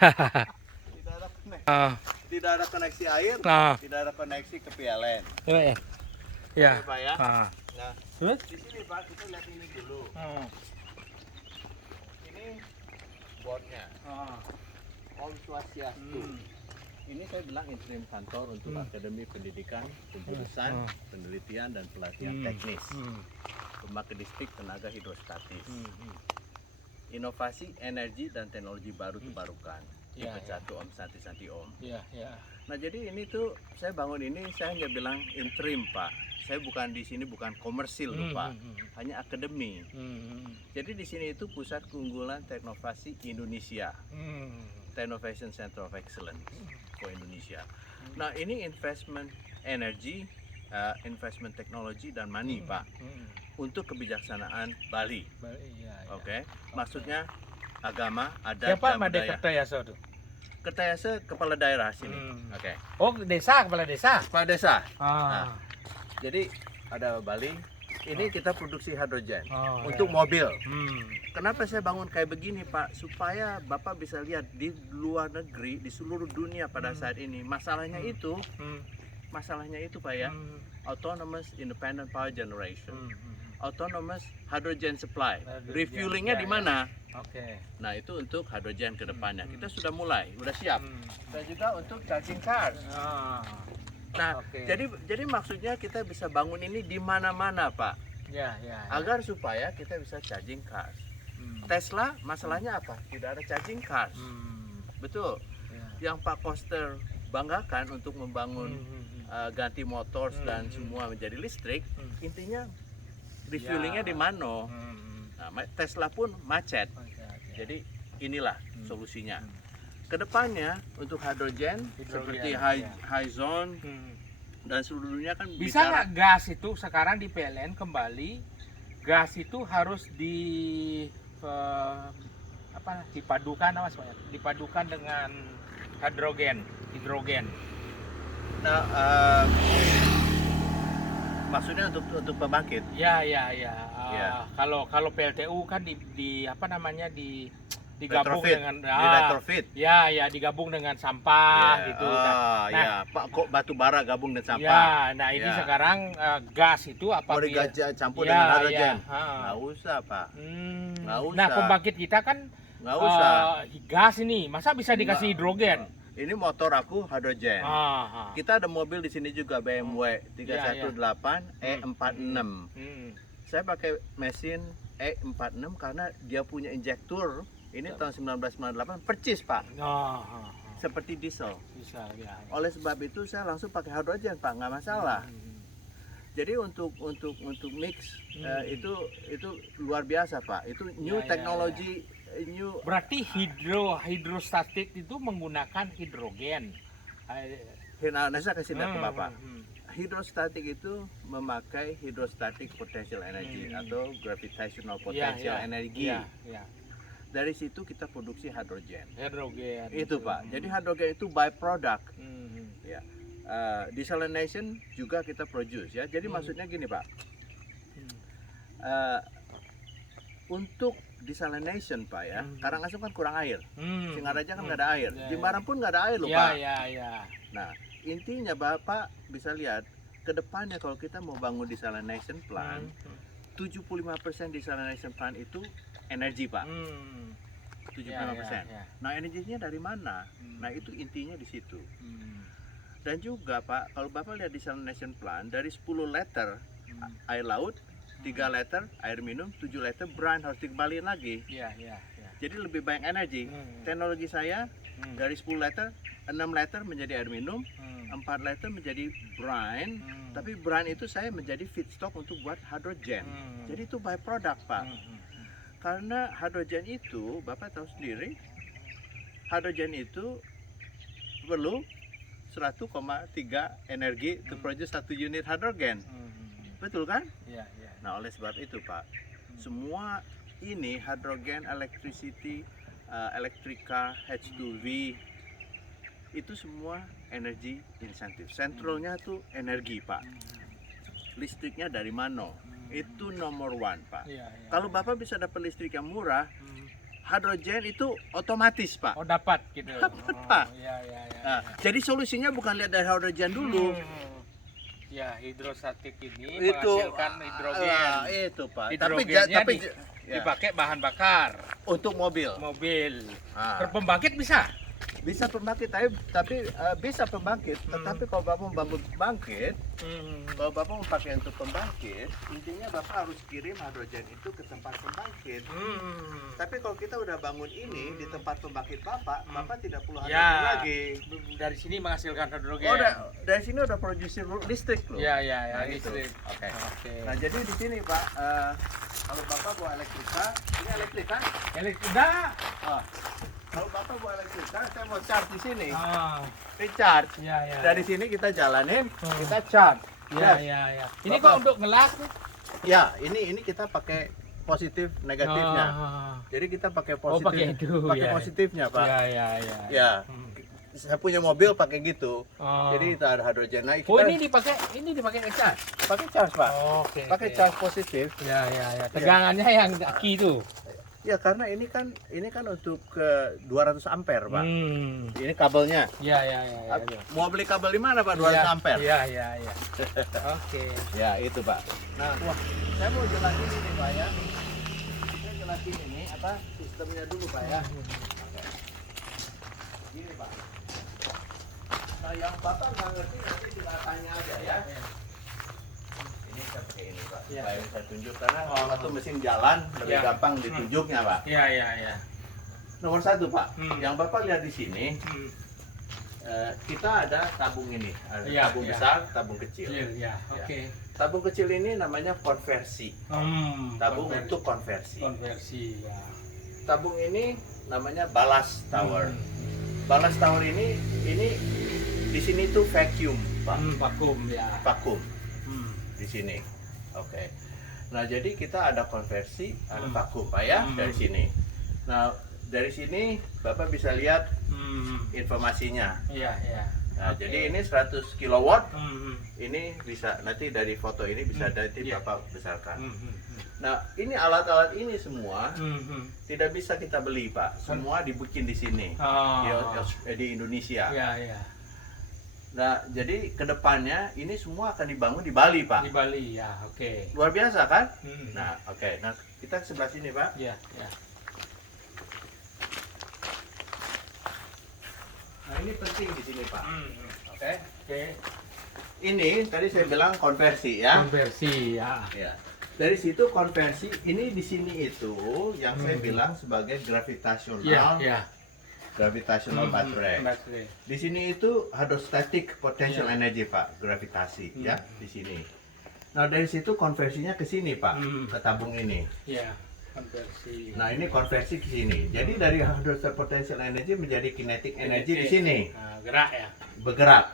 Tidak ada koneksi, Ah, tidak ada koneksi air, ah, tidak ada koneksi ke PLN. ya, ya. Oke, Pak ya. Ah, Nah, terus? di sini Pak kita lihat ini dulu. Ah, Ini boardnya. ah, Om Swastiastu. Ini saya bilang interim kantor untuk Akademi Pendidikan, Penjurusan, Penelitian dan Pelatihan Teknis, Pembangkit Listrik Tenaga Hidrostatis, Inovasi Energi dan Teknologi Baru Terbarukan, Ya, tipe 1 Om Santi Om. ya, ya. Nah jadi ini tuh saya bangun ini saya hanya bilang interim Pak. Saya bukan di sini bukan komersil loh Pak, hanya akademi. Jadi di sini itu pusat keunggulan teknovasi Indonesia, Technovation Center of Excellence for Indonesia. Nah ini investment energi, investment teknologi dan money Pak, untuk kebijaksanaan Bali. Oke, maksudnya agama, adat, Siapa dan Made budaya. Kertayaso tuh? Kertayasa kepala daerah sini. Oke, Oh, desa, kepala desa. kepala desa. Ah. Jadi ada Bali. Ini kita produksi hidrogen Oh, untuk ya. mobil. Hmm. Kenapa saya bangun kayak begini Pak? Supaya Bapak bisa lihat di luar negeri, di seluruh dunia pada saat ini masalahnya itu Pak ya, autonomous independent power generation, autonomous hydrogen supply, Hydrogen, refuelingnya ya, di ya. mana? Oke. Nah itu untuk hydrogen ke depannya. Kita sudah mulai, sudah siap. Dan juga untuk charging cars. Ah. Nah, Oke. jadi maksudnya kita bisa bangun ini di mana-mana Pak, Ya, ya. agar supaya kita bisa charging cars. Tesla masalahnya apa? Tidak ada charging cars. Betul. Ya. Yang Pak Koster banggakan untuk membangun ganti motor dan semua menjadi listrik, intinya refuelingnya Ya. di mana? Nah, Tesla pun macet. Jadi inilah solusinya. Kedepannya untuk hidrogen seperti ya. Hyzon dan seluruh dunia kan Bisa nggak gas itu sekarang di PLN kembali? Gas itu harus dipadukan apa semuanya? Dipadukan dengan hidrogen. Nah, maksudnya untuk pembangkit. Ya. Ya. Kalau PLTU kan digabung Retrofit, dengan di retrofit. Ya, digabung dengan sampah gitu. Ya, Pak kok batu bara gabung dan sampah. Ya, nah ini Ya. sekarang gas itu Mau apabila campur Ya, dengan hidrogen. ya. Nggak usah Pak, nggak usah. Nah, pembangkit kita kan nggak usah. gas ini, masa bisa dikasih hidrogen? Ini motor aku hidrogen. Kita ada mobil di sini juga BMW 318 E46. Saya pakai mesin E46 karena dia punya injektor. Ini tahun 1998 percis Pak, seperti diesel. Bisa ya. Oleh sebab itu saya langsung pakai hidrogen Pak, nggak masalah. Jadi untuk mix itu luar biasa Pak. Itu new Ya. technology, new. Berarti hidrostatik itu menggunakan hidrogen. Nah, saya kasih lihat ke Bapak. Hidrostatik itu memakai hydrostatic potential energy atau gravitational potential energy. Ya. Dari situ kita produksi hidrogen. Hidrogen. Itu Pak. Jadi hidrogen itu byproduct. Ya. Desalination juga kita produce ya. Jadi maksudnya gini Pak. Untuk desalination Pak ya, Karangasem kan kurang air. Singaraja kan nggak ada air. Jimbaran pun nggak ada air loh Pak. Ya. Nah, intinya Bapak bisa lihat ke depannya kalau kita mau bangun desalination plant, 75% desalination plant itu energi Pak. 75%. Nah, energinya dari mana? Nah, itu intinya di situ. Dan juga Pak, kalau Bapak lihat desalination plant dari 10 liter air laut, 3 liter air minum, 7 liter brine harus dikembaliin lagi. Ya. Jadi lebih banyak energi. Teknologi saya dari 10 liter, 6 liter menjadi air minum, 4 liter menjadi brine, tapi brine itu saya menjadi feedstock untuk buat hidrogen. Jadi itu byproduct Pak. Karena hidrogen itu, Bapak tahu sendiri, hidrogen itu perlu 1,3 energi to produce 1 unit hidrogen. Betul kan? Ya. Nah, oleh sebab itu Pak, semua ini hidrogen, electricity, elektrika, H2V, itu semua energi insentif. Sentralnya tuh energi Pak. Listriknya dari mana? Itu nomor one Pak. Kalau Bapak bisa dapat listrik yang murah, hidrogen itu otomatis, Pak. Oh, dapat gitu. Dapat, Pak. Iya, iya, iya. Nah, jadi solusinya bukan lihat dari hidrogen dulu. Ya, hidrostatik ini Itu menghasilkan hidrogen. itu, Pak. Hidrogennya Ya, dipakai bahan bakar untuk mobil. mobil. Ah. Pembangkit bisa. Bisa pembangkit, tapi bisa pembangkit. Tetapi kalau Bapak membangun pembangkit, kalau Bapak mau pakai untuk pembangkit, intinya Bapak harus kirim hidrogen itu ke tempat pembangkit. Tapi kalau kita udah bangun ini di tempat pembangkit Bapak, Bapak tidak perlu hidrogen Ya, lagi. dari sini menghasilkan hidrogen. Oh, dari sini udah produksi listrik loh. Ya, ya, ya. Nah, itu. Listrik. Oke. Oke. Nah, jadi di sini Pak, kalau Bapak bawa elektrika, ini elektrika. Enggak. Ah, kalau Bapak bawa elektrika, saya mau charge di sini. Ah, Recharge. ya, ya. Dari sini kita jalanin, kita charge. Ya, Yes. ya, ya. Ini Bapak- kok untuk ngelas nih? Ya, ini kita pakai positif negatifnya. Ah. Jadi kita pakai Oh, positif, pakai itu, ya. positifnya Pak. Ya, ya, ya. Ya. Saya punya mobil pakai gitu. Oh. Jadi kita ada hidrogen. Nah, kita Oh, ini dipakai ngecas. pakai charge Pak. Oke. Pakai charge positif. Ya, ya, ya. Tegangannya yang aki itu. Ya karena ini kan untuk 200 ampere Pak. Ini kabelnya. Ya, ya, ya, ya, ya. Mau beli kabel di mana Pak? 200 ampere. Iya, iya, iya. Oke. Ya itu Pak. Nah, saya mau jelasin ini Pak ya. Saya jelasin ini apa sistemnya dulu Pak ya. Oke. Gini Pak. Nah yang Bapak nggak ngerti nanti tinggal tanya aja ya. Ini seperti ini Pak. Ya. Supaya saya tunjuk karena satu mesin jalan lebih Ya. gampang ditunjuknya Pak. Iya, iya, iya. Nomor satu Pak. Hmm. Yang Bapak lihat di sini kita ada tabung ini. Ada Ya, tabung ya. besar, tabung kecil. Ya, oke. Tabung kecil ini namanya konversi. Tabung untuk konversi. konversi, ya. Tabung ini namanya ballast tower. Hmm. Ballast tower ini di sini tuh vacuum, Pak. Vakum, ya. Vakum Hmm. di sini. Oke. Nah, jadi kita ada konversi, ada Hmm. vakum, Pak ya, Hmm. dari sini. Nah, dari sini Bapak bisa lihat informasinya. Iya, iya. Nah, Oke. jadi ini 100 kilowatt. Hmm. Ini bisa nanti dari foto ini bisa nanti Iya. Bapak besarkan. Hmm. Nah, ini alat-alat ini semua Hmm. tidak bisa kita beli, Pak. Semua dibikin di sini. Oh. Di Indonesia. Iya, iya. Nah, jadi kedepannya ini semua akan dibangun di Bali, Pak. Di Bali, ya. Oke. Luar biasa kan? Hmm. Nah, oke. Nah, kita sebelah sini, Pak. Iya, iya. Nah, ini penting di sini, Pak. Oke. Oke. Ini tadi saya bilang konversi ya. Konversi, ya. Ya. Dari situ konversi ini di sini itu yang saya bilang sebagai gravitasional. Iya, iya. Gravitational baterai. Baterai. Di sini itu hydrostatic potential Iya. energy Pak, gravitasi Hmm. ya di sini. Nah dari situ konversinya ke sini Pak, Hmm. ke tabung ini. Iya. Konversi. Nah ini konversi ke sini. Jadi dari hydrostatic potential energy menjadi kinetic energy di sini, Nah, gerak ya. bergerak.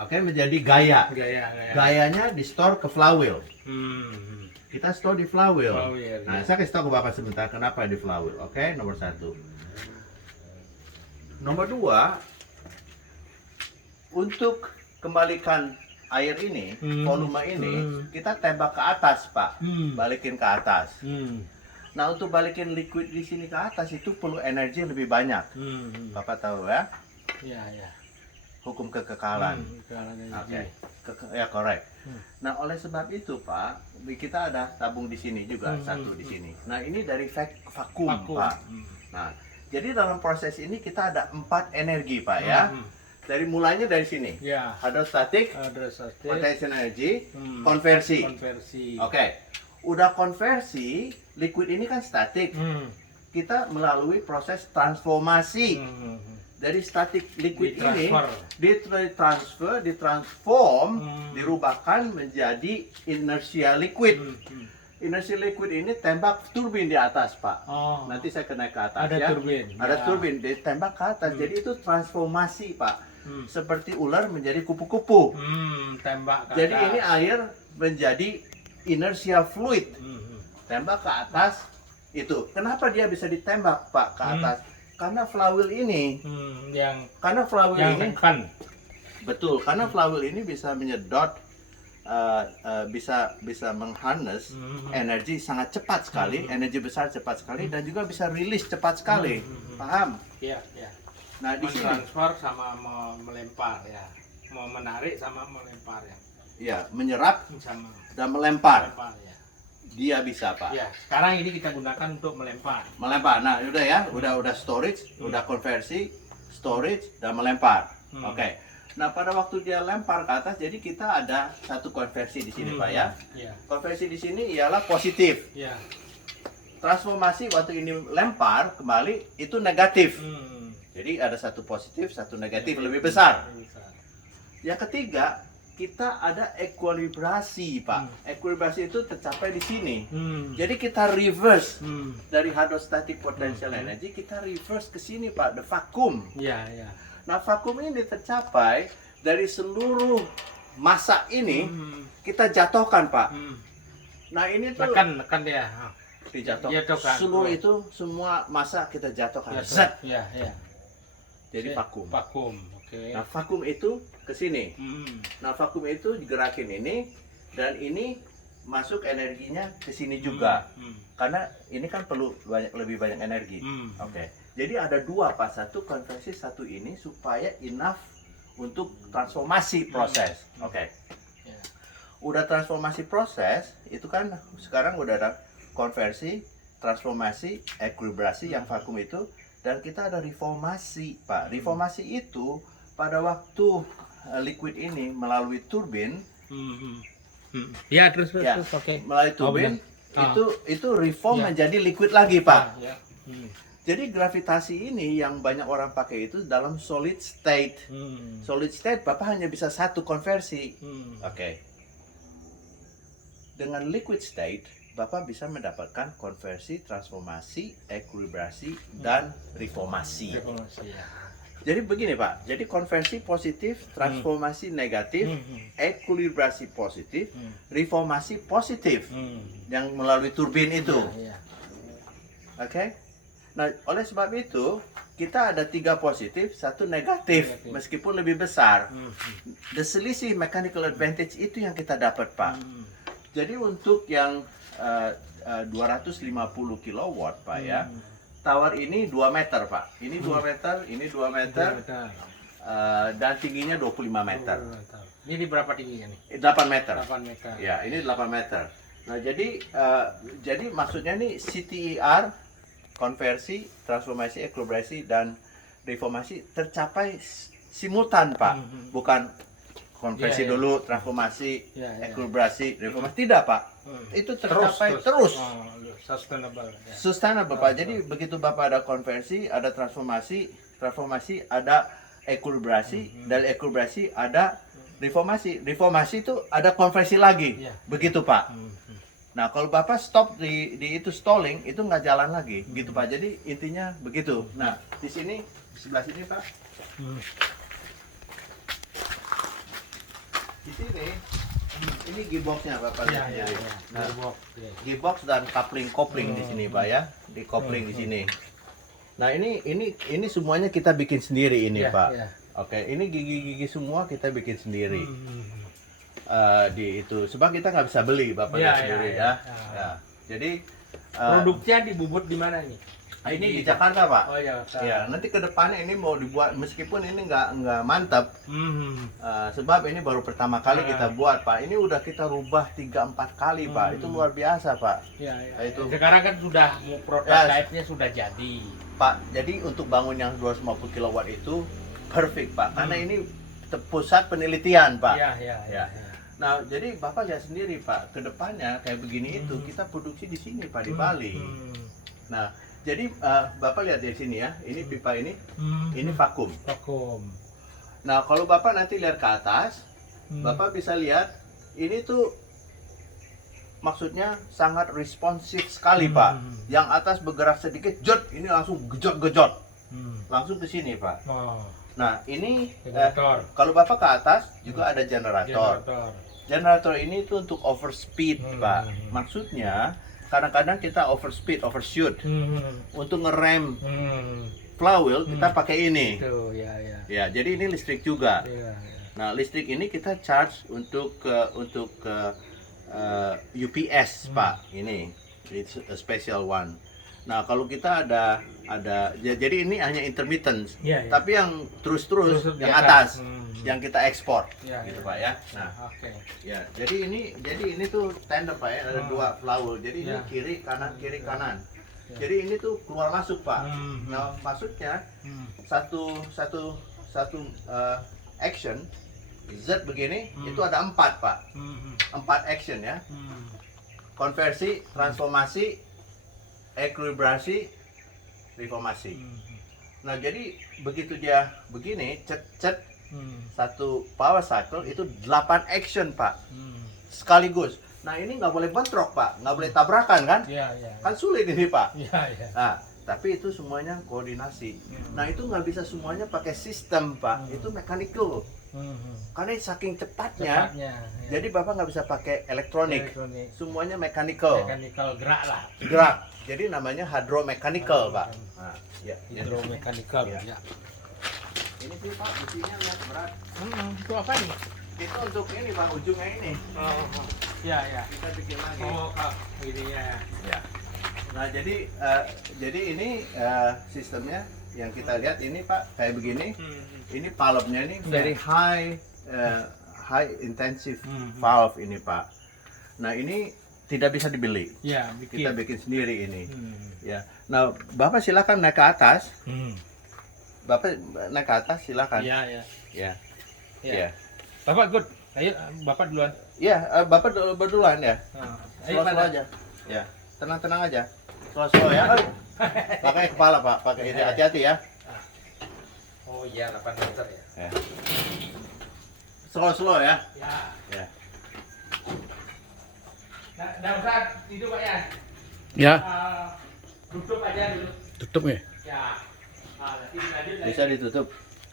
Oke, menjadi gaya. Gaya, gaya. Gayanya di store ke flywheel. Hmm. Kita store di flywheel. Flywheel, Nah ya. saya kasih tahu ke Bapak sebentar kenapa di flywheel. Oke, nomor satu. Nomor dua, untuk kembalikan air ini, volume ini, kita tembak ke atas, Pak. Balikin ke atas. Nah, untuk balikin liquid di sini ke atas itu perlu energi lebih banyak. Bapak tahu ya, Iya, iya. hukum kekekalan. Oke. Oke. Ya, correct. Nah, oleh sebab itu, Pak, kita ada tabung di sini juga, satu di sini. Nah, ini dari vakum, Pak. Nah, jadi dalam proses ini kita ada 4 energi, Pak ya. Dari mulainya dari sini. Ya. Hydrostatic, Hydrostatic. potential energy, konversi. Konversi. Oke. Udah konversi, liquid ini kan statik. Kita melalui proses transformasi. Dari static liquid ini ditransform, dirubahkan menjadi inertia liquid. Inertia liquid ini tembak turbin di atas, Pak. Oh. Nanti saya kena ke atas Ada ya. turbin. Ada Ya. turbin ditembak ke atas. Jadi itu transformasi, Pak. Seperti ular menjadi kupu-kupu. Tembak ke Jadi atas. ini air menjadi inertia fluid. Tembak ke atas itu. Kenapa dia bisa ditembak, Pak, ke atas? Karena flywheel ini. Yang Karena flywheel ini tekan. betul. Karena flywheel ini bisa menyedot bisa mengharness energi sangat cepat sekali, energi besar cepat sekali, dan juga bisa rilis cepat sekali. Paham? Iya, iya. Nah, di sini Transfer sama melempar ya. Mau menarik sama melempar ya. ya, menyerap Sama dan melempar. melempar ya. Dia bisa, Pak. Ya, sekarang ini kita gunakan untuk melempar. Melempar. Nah, udah ya, udah storage, udah konversi, storage dan melempar. Oke. Nah, pada waktu dia lempar ke atas, jadi kita ada satu konversi di sini, Pak ya. Iya. Konversi di sini ialah positif. Iya. Transformasi waktu ini lempar kembali itu negatif. Jadi ada satu positif, satu negatif lebih besar. Yang ketiga, kita ada ekuilibrasi, Pak. Ekuilibrasi itu tercapai di sini. Jadi kita reverse dari hydrostatic potential energy, kita reverse ke sini, Pak, the vacuum. Iya, iya. Nah, vakum ini tercapai dari seluruh massa ini kita jatuhkan, Pak. Nah, ini tuh Nekan dia. dijatuhkan. Jatuhkan. Seluruh itu semua massa kita jatuhkan. Ya, Zat. iya, iya. Jadi vakum. Vakum, oke. Nah, vakum itu ke sini. Nah, vakum itu digerakin ini dan ini masuk energinya ke sini juga. Karena ini kan perlu lebih banyak energi. Oke. Jadi ada dua, Pak. Satu konversi, satu ini supaya enough untuk transformasi proses. Oke. Ya. Udah transformasi proses, itu kan sekarang udah ada konversi, transformasi, ekuilibrasi yang vakum itu, dan kita ada reformasi, Pak. Reformasi itu pada waktu liquid ini melalui turbin, Ya, terus Ya. oke. melalui turbin benar. itu reform Ya. menjadi liquid lagi, Pak. Ya. Jadi gravitasi ini yang banyak orang pakai itu dalam solid state. Solid state Bapak hanya bisa satu konversi. Oke. Dengan liquid state Bapak bisa mendapatkan konversi, transformasi, ekuilibrasi, dan reformasi. Reformasi ya. Jadi begini, Pak. Jadi konversi positif, transformasi negatif, ekuilibrasi positif, reformasi positif yang melalui turbin itu. Ya. Oke. Nah, oleh sebab itu kita ada 3 positif, 1 negatif, meskipun lebih besar. The selisih mechanical advantage itu yang kita dapat, Pak. Jadi untuk yang 250 kilowatt, Pak ya, tower ini 2 meter, Pak. Ini 2 meter, ini 2 meter, dan tingginya 25 meter. Ini berapa tingginya nih? 8 meter. 8 meter. Ya, ini 8 meter. Nah, jadi maksudnya nih CTER, konversi, transformasi, ekuilibrasi, dan reformasi tercapai simultan, Pak. Bukan konversi Ya, ya. dulu, transformasi, Ya, ya. ekuilibrasi, reformasi. Tidak, Pak. Itu tercapai terus. Oh, sustainable. Ya. Sustainable, Pak. Jadi begitu Bapak ada konversi, ada transformasi, ada ekuilibrasi, dan ekuilibrasi ada reformasi. Reformasi itu ada konversi lagi. Ya. Begitu, Pak. Nah, kalau Bapak stop di itu stalling, itu nggak jalan lagi, gitu, Pak. Jadi intinya begitu. Nah, di sini, di sebelah sini, Pak. Di sini, ini gearboxnya, Bapak lihat Ya, sendiri. ya. Nah, Gearbox, ya. gearbox dan kopling di sini, Pak ya. Di kopling di sini. Nah, ini semuanya kita bikin sendiri ini, Ya, Pak. ya. Oke, ini gigi-gigi semua kita bikin sendiri. Di itu sebab kita nggak bisa beli, Bapak Ya, lihat sendiri ya. ya. Ya. Jadi Produknya dibubut di mana nih? ini di Jakarta, Pak. Oh ya. Ya, nanti ke depannya ini mau dibuat meskipun ini nggak mantap, sebab ini baru pertama kali kita buat, Pak. Ini udah kita rubah 3-4 kali, Pak. Itu luar biasa, Pak. Ya, ya. Itu. Sekarang kan sudah prototipe-nya sudah jadi. Pak, jadi untuk bangun yang 250 kW itu perfect, Pak. Karena ini pusat penelitian, Pak. Ya, ya, Ya. Nah, jadi Bapak lihat sendiri, Pak, ke depannya kayak begini itu kita produksi di sini, Pak, di Bali. Nah, jadi Bapak lihat di sini ya, ini pipa ini vakum. Vakum. Nah, kalau Bapak nanti lihat ke atas, Bapak bisa lihat ini tuh maksudnya sangat responsif sekali, Pak. Yang atas bergerak sedikit, jod, ini langsung gejot-gejot. Langsung ke sini, Pak. Oh, Nah, ini generator. kalau Bapak ke atas juga ada generator. Generator ini itu untuk overspeed, Pak. Maksudnya kadang-kadang kita overspeed, overshoot. Untuk ngerem flywheel kita pakai ini. Itu, ya, ya. Ya, jadi ini listrik juga. Ya, ya. Nah, listrik ini kita charge untuk UPS, Pak. Ini it's a special one. Nah, kalau kita ada jadi ini hanya intermittent. Iya, iya. Tapi yang terus-terus Terus yang di atas, atas. yang kita ekspor. Iya, Gitu, iya. Pak ya. Nah, Oke. ya, jadi ini tuh tandem, Pak ya, ada Oh. dua flower. Jadi ini Ya. kiri kanan. Ya. Jadi ini tuh keluar masuk, Pak. Hmm. Nah, maksudnya Hmm. satu action Z begini Hmm. itu ada 4, Pak. Hmm. 4 action ya. Hmm. Konversi, transformasi, ekuilibrasi, reformasi. Hmm. Nah, jadi begitu dia begini, cet Hmm. satu power cycle itu 8 action, Pak. Hmm. Sekaligus. Nah, ini nggak boleh bentrok, Pak. Nggak boleh tabrakan kan? Iya, iya. Kan sulit ini, Pak. Iya, iya. Nah, tapi itu semuanya koordinasi. Hmm. Nah, itu nggak bisa semuanya pakai sistem, Pak. Hmm. Itu mechanical. Hmm. Karena saking cepatnya, Cepatnya. Ya. jadi Bapak nggak bisa pakai elektronik. Elektronik. Semuanya mechanical. Mechanical gerak lah. Gerak. Jadi namanya hydromechanical, Pak. Nah, ya. Hidromechanical. Ya. Ya. Ini sih, Pak, besinya nggak berat. Itu apa nih? Itu untuk ini, Pak, ujungnya ini. Oh. Ya, ya. Kita bikin lagi. Oh, ininya. Ya. Nah, jadi ini sistemnya yang kita lihat ini, Pak, kayak begini. Ini valve-nya ini very high intensive Hmm. valve ini, Pak. Nah, ini tidak bisa dibeli. Ya, bikin. Kita bikin sendiri ini. Hmm. Ya. Nah, Bapak silakan naik ke atas. Hmm. Bapak naik ke atas silakan. Iya, iya. Ya. Ya. Ya. Bapak ikut. Ayo, Bapak duluan. Ya, Bapak berduluan ya. Ayo, Slow-slow mana? aja. Ya. Tenang-tenang aja. Slow-slow ya. Pakai kepala, Pak. Pakai ini hati-hati ya. Oh iya, 8 meter ya. Ya. Slow-slow ya. Ya. Ya. Nggak usah tidur Pak ya. Ya, Tutup aja dulu. tutup ya. Ya. Nanti lanjut lagi. Bisa ditutup.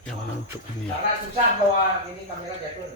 Yang mana tutup ini? Karena susah bawa ini kamera jatuh.